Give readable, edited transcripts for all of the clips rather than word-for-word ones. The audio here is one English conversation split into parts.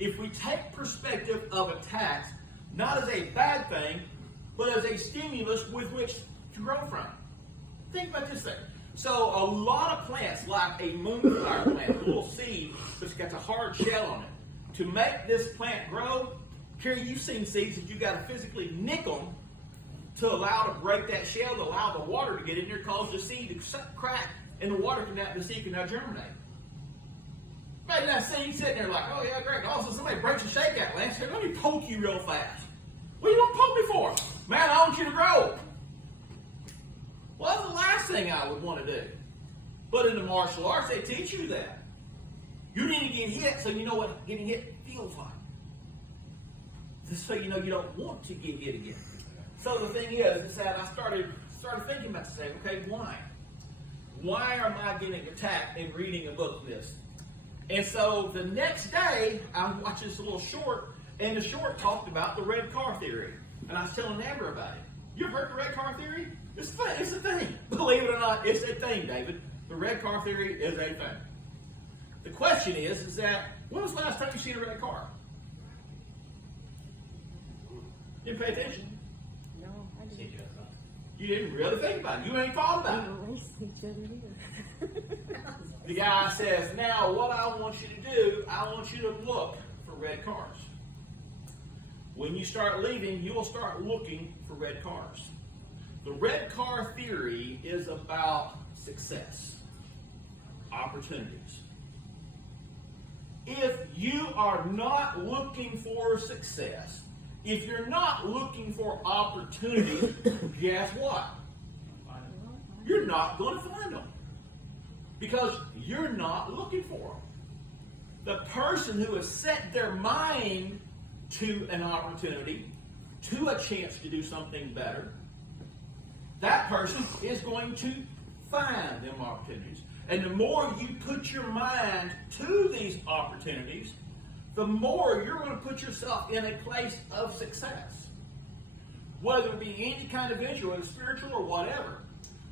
if we take perspective of a tax not as a bad thing, but as a stimulus with which to grow from. Think about this thing. So a lot of plants, like a moonflower plant, a little seed that's got a hard shell on it, to make this plant grow, Carrie, you've seen seeds that you've got to physically nick them to allow to break that shell, to allow the water to get in there, cause the seed to crack, and the water can now, the seed can now germinate. Imagine that seed sitting there like, oh yeah, great. Also, somebody breaks a shakeout, Lance. Here, let me poke you real fast. What are you going to poke me for? Man, I want you to grow. Well, that's the last thing I would want to do. But in the martial arts, they teach you that. You need to get hit so you know what getting hit feels like. Just so you know you don't want to get hit again. So the thing is that I started thinking about saying, okay, why? Why am I getting attacked and reading a book this? And so the next day, I watched this little short, and the short talked about the red car theory. And I was telling Amber about it. You ever heard the red car theory? It's a thing. Believe it or not, it's a thing, David. The red car theory is a thing. The question is that when was the last time you seen a red car? You didn't pay attention. No, I didn't. You didn't really think about it. You ain't thought about it. The guy says, now what I want you to do, I want you to look for red cars. When you start leaving, you will start looking for red cars. The red car theory is about success, opportunities. If you are not looking for success, if you're not looking for opportunities, guess what? You're not going to find them. Because you're not looking for them. The person who has set their mind to an opportunity, to a chance to do something better, that person is going to find them opportunities. And the more you put your mind to these opportunities, the more you're going to put yourself in a place of success. Whether it be any kind of visual, whether spiritual or whatever.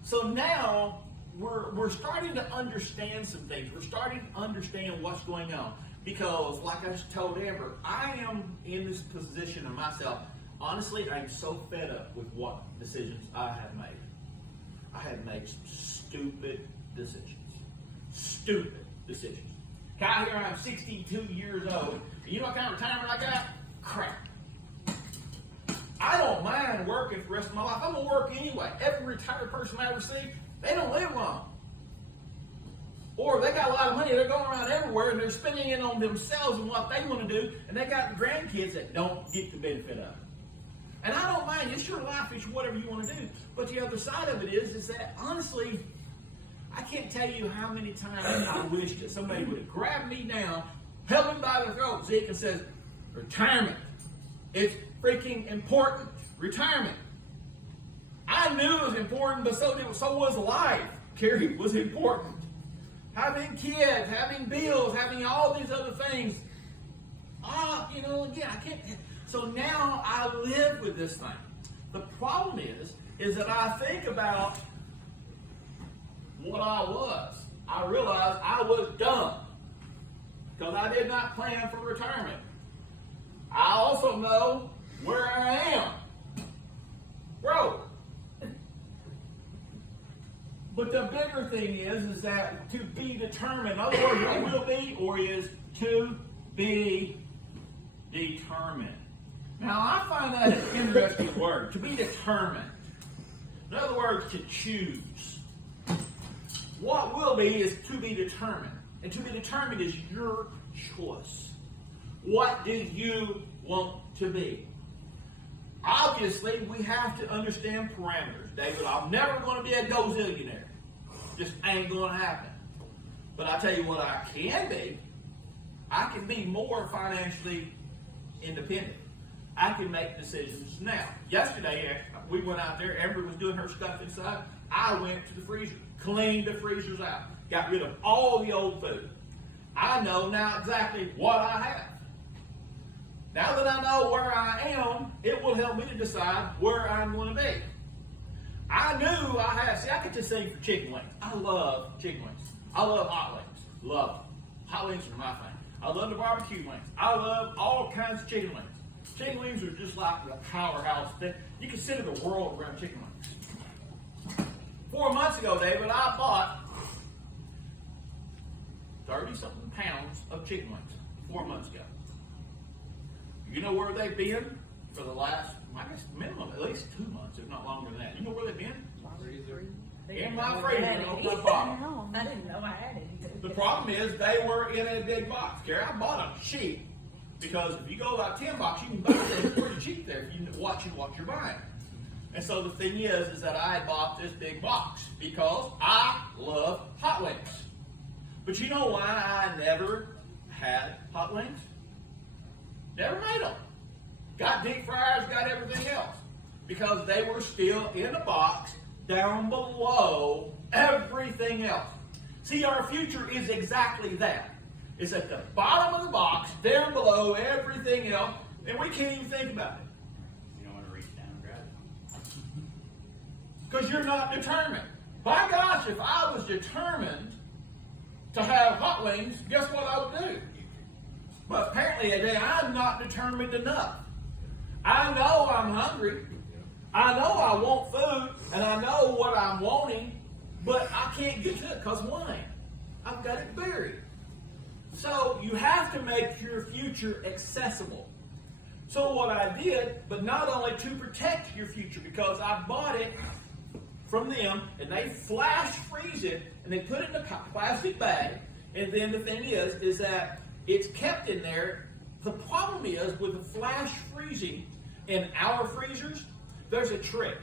So now we're starting to understand some things. We're starting to understand what's going on. Because, like I just told Amber, I am in this position of myself. Honestly, I'm so fed up with what decisions I have made. I have made some stupid decisions. Stupid decisions. Out here, I'm 62 years old. And you know what kind of retirement I got? Crap. I don't mind working for the rest of my life. I'm going to work anyway. Every retired person I ever see, they don't live long. Or they got a lot of money, they're going around everywhere, and they're spending it on themselves and what they want to do, and they got grandkids that don't get the benefit of it. And I don't mind, it's your life, it's whatever you want to do. But the other side of it is that, honestly, I can't tell you how many times I wish that somebody would have grabbed me down, held me by the throat, Zeke, and says, retirement. It's freaking important. Retirement. I knew it was important, but so was life. Carrie, was important. Having kids, having bills, having all these other things. Again, I can't. So now I live with this thing. The problem is that I think about what I was. I realized I was dumb because I did not plan for retirement. I also know where I am. Broke. But the bigger thing is that to be determined, in other words, what will be or is to be determined. Now, I find that an interesting word, to be determined. In other words, to choose. What will be is to be determined. And to be determined is your choice. What do you want to be? Obviously, we have to understand parameters. David, I'm never going to be a gazillionaire. Just ain't going to happen. But I tell you what I can be. I can be more financially independent. I can make decisions now. Yesterday, we went out there. Amber was doing her stuff inside. I went to the freezer, cleaned the freezers out, got rid of all the old food. I know now exactly what I have. Now that I know where I am, it will help me to decide where I'm going to be. I knew I could just sing for chicken wings. I love chicken wings. I love hot wings. Love them. Hot wings are my thing. I love the barbecue wings. I love all kinds of chicken wings. Chicken wings are just like the powerhouse thing. You can center the world around chicken wings. 4 months ago, David, I bought 30-something pounds of chicken wings 4 months ago. You know where they've been for the last, I guess, minimum, at least 2 months, if not longer than that. You know where they've been? In my freezer on the bottom. I didn't know I had any. The problem is they were in a big box. Carrie, I bought a sheet because if you go about 10 bucks, you can buy things pretty cheap there if you watch what you're buying. And so the thing is that I bought this big box because I love hot wings. But you know why I never had hot wings? Never made them. Got deep fryers, got everything else. Because they were still in a box down below everything else. See, our future is exactly that. It's at the bottom of the box, down below everything else, and we can't even think about it. You don't want to reach down and grab it. Because you're not determined. By gosh, if I was determined to have hot wings, guess what I would do? But apparently I'm not determined enough. I know I'm hungry. I know I want food, and I know what I'm wanting, but I can't get to it because why? I've got it buried. So you have to make your future accessible. So what I did, but not only to protect your future, because I bought it from them, and they flash freeze it, and they put it in a plastic bag, and then the thing is that it's kept in there. The problem is with the flash freezing in our freezers, there's a trick.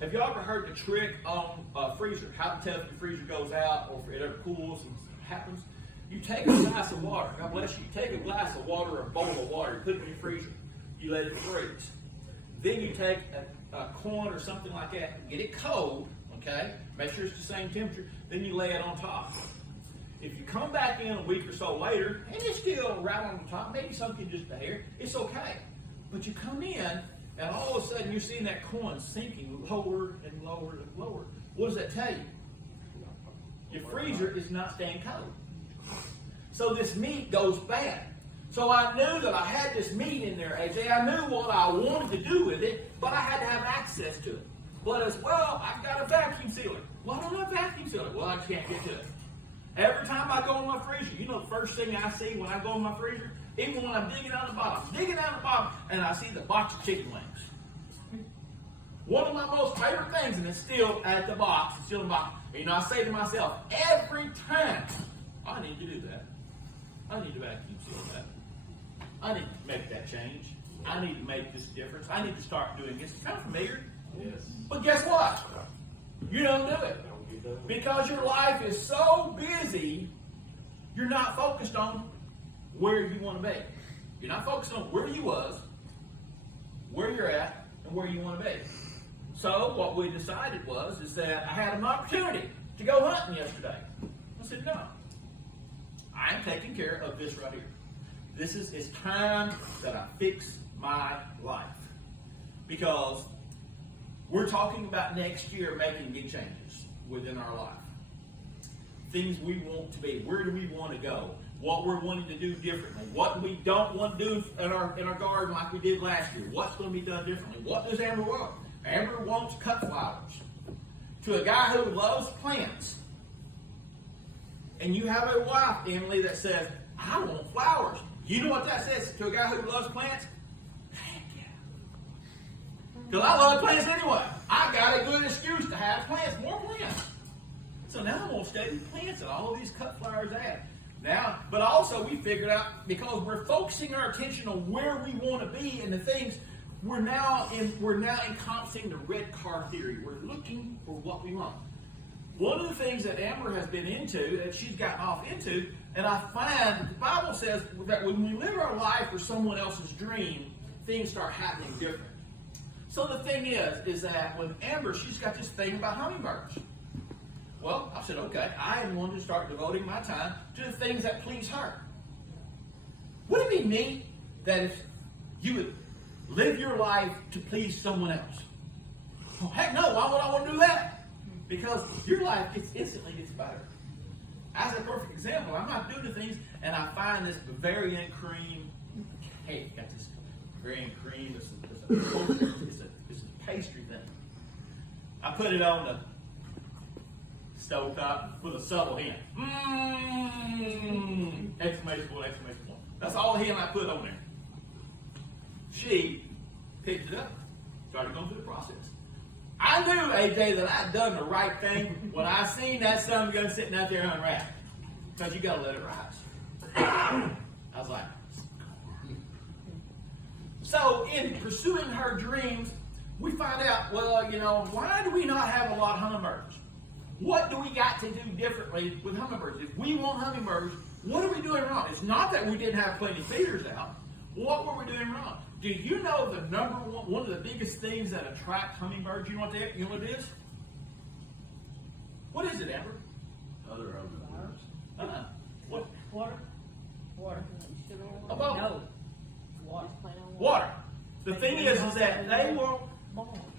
Have you ever heard the trick on a freezer? How to tell if your freezer goes out or if it ever cools and happens? You take a glass of water. God bless you. You take a glass of water or a bowl of water. You put it in your freezer. You let it freeze. Then you take a corn or something like that. Get it cold. Okay? Make sure it's the same temperature. Then you lay it on top. If you come back in a week or so later and it's still right on the top, maybe something just a hair, it's okay. But you come in, and all of a sudden you're seeing that corn sinking lower and lower and lower. What does that tell you? Your freezer is not staying cold. So this meat goes bad. So I knew that I had this meat in there, AJ. I knew what I wanted to do with it, but I had to have access to it. But as well, I've got a vacuum sealer. Why don't I have a vacuum sealer? Well, I can't get to it. Every time I go in my freezer, you know the first thing I see when I go in my freezer? Even when I'm digging down the bottom, and I see the box of chicken wings. One of my most favorite things, and it's still at the box, it's still in the box. And, I say to myself, every time, I need to do that. I need to vacuum seal that. I need to make that change. I need to make this difference. I need to start doing this. It's kind of familiar. Yes. But guess what? You don't do it. Because your life is so busy, you're not focused on where you want to be. You're not focused on where you was, where you're at, and where you want to be. So what we decided is that I had an opportunity to go hunting yesterday. I said, no. I am taking care of this right here. It's time that I fix my life. Because we're talking about next year making big changes within our life. Things we want to be. Where do we want to go? What we're wanting to do differently. What we don't want to do in our garden like we did last year. What's going to be done differently. What does Amber want? Amber wants cut flowers. To a guy who loves plants. And you have a wife, Emily, that says, I want flowers. You know what that says to a guy who loves plants? Heck yeah. Because I love plants anyway. I got a good excuse to have plants, more plants. So now I'm going to study plants and all of these cut flowers add. Now, but also we figured out, because we're focusing our attention on where we want to be and the things, we're now encompassing the red car theory. We're looking for what we want. One of the things that Amber has been into, that she's gotten off into, and I find that the Bible says that when we live our life for someone else's dream, things start happening different. So the thing is that when Amber, she's got this thing about hummingbirds. Well, I said, okay, I am going to start devoting my time to the things that please her. Wouldn't it be neat that if you would live your life to please someone else? Oh, heck no, why would I want to do that? Because your life instantly gets better. as a perfect example, I'm not doing the things, and I find this Bavarian cream cake. Got this Bavarian cream. It's a pastry thing. I put it on the stove top with a subtle hint. Exclamation point, exclamation point. That's all the hint I put on there. She picked it up, started going through the process. I knew, AJ, that I'd done the right thing when I seen that son of a gun sitting out there unwrapped. Because you got to let it rise. I was like, so in pursuing her dreams, we find out, well, why do we not have a lot of hummingbirds? What do we got to do differently with hummingbirds? If we want hummingbirds, what are we doing wrong? It's not that we didn't have plenty of feeders out. What were we doing wrong? Do you know the one of the biggest things that attract hummingbirds? You know what it is? What is it, Amber? Other hummingbirds. What? Water. About No. Water. water. The thing is that they won't.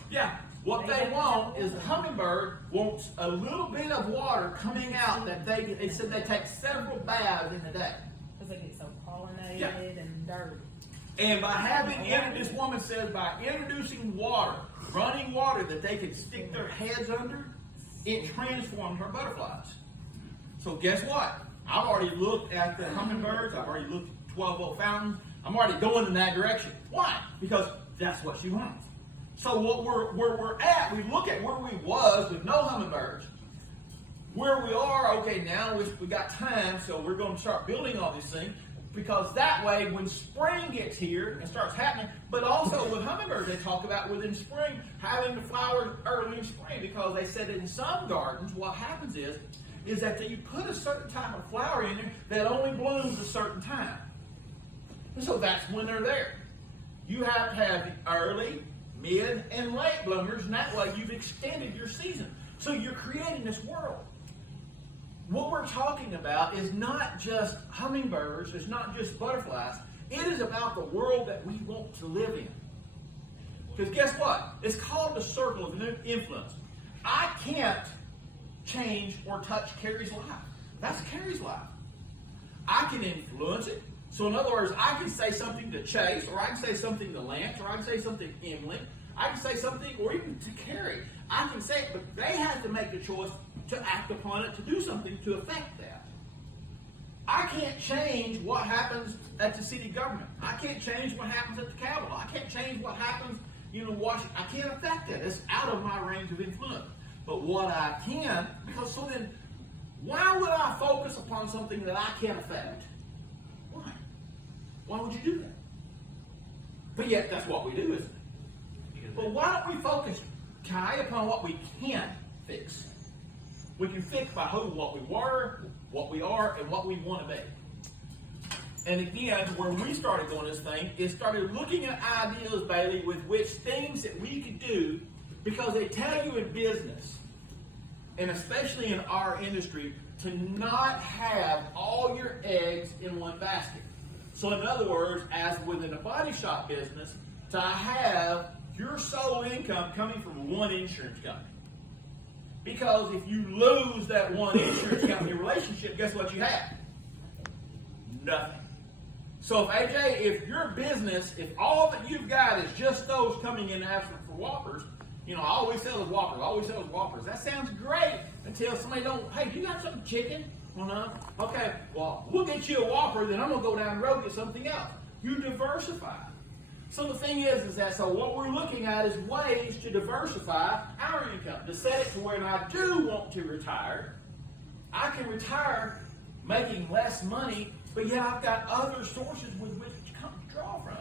Yeah. What they want is the hummingbird wants a little bit of water coming out that they said they take several baths in a day. Because they get so pollinated Yeah. and dirty. And by this woman says, by introducing water, running water that they could stick their heads under, it transformed her butterflies. So guess what? I've already looked at the hummingbirds. I've already looked at 12-volt fountains. I'm already going in that direction. Why? Because that's what she wants. So where we're at, we look at where we was with no hummingbirds. Where we are, okay, now we got time, so we're going to start building all these things. Because that way, when spring gets here and starts happening, but also with hummingbirds, they talk about within spring having the flowers early in spring, because they said in some gardens, what happens is that you put a certain type of flower in there that only blooms a certain time. And so that's when they're there. You have to have the early, mid, and late bloomers, and that way you've extended your season. So you're creating this world. What we're talking about is not just hummingbirds, it's not just butterflies. It is about the world that we want to live in. Because guess what? It's called the circle of influence. I can't change or touch Carrie's life. That's Carrie's life. I can influence it. So in other words, I can say something to Chase, or I can say something to Lance, or I can say something to Emily. I can say something, or even to Carrie. I can say it, but they have to make the choice to act upon it, to do something to affect that. I can't change what happens at the city government. I can't change what happens at the Capitol. I can't change what happens, Washington. I can't affect that. It's out of my range of influence. But what I can, because so then, why would I focus upon something that I can't affect? Why? Why would you do that? But yet, that's what we do, isn't it? But why don't we focus, Kai, upon what we can fix? We can fix by what we were, what we are, and what we want to be. And again, where we started doing this thing is started looking at ideas, Bailey, with which things that we could do, because they tell you in business, and especially in our industry, to not have all your eggs in one basket. So in other words, as within a body shop business, to have your sole income coming from one insurance company. Because if you lose that one insurance company relationship, guess what you have? Nothing. So if your business, if all that you've got is just those coming in asking for Whoppers, I always sell those Whoppers. That sounds great until somebody hey, you got something chicken? Well, no. Okay, well, we'll get you a Whopper, then I'm going to go down the road and get something else. You diversify. So the thing is that so what we're looking at is ways to diversify our income, to set it to where I do want to retire. I can retire making less money, but yet I've got other sources with which to draw from.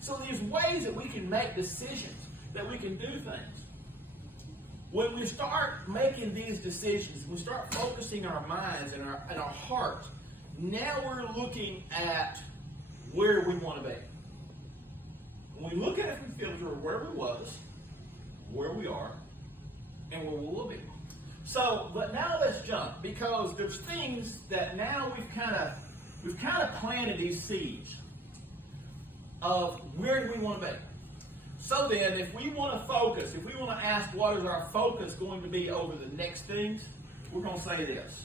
So there's ways that we can make decisions, that we can do things. When we start making these decisions, we start focusing our minds and our hearts, now we're looking at where we want to be. When we look at it from filter where we was, where we are, and where we'll be. So, but now let's jump, because there's things that now we've kind of planted these seeds of where do we want to be. So then, if we want to focus, if we want to ask what is our focus going to be over the next things, we're going to say this.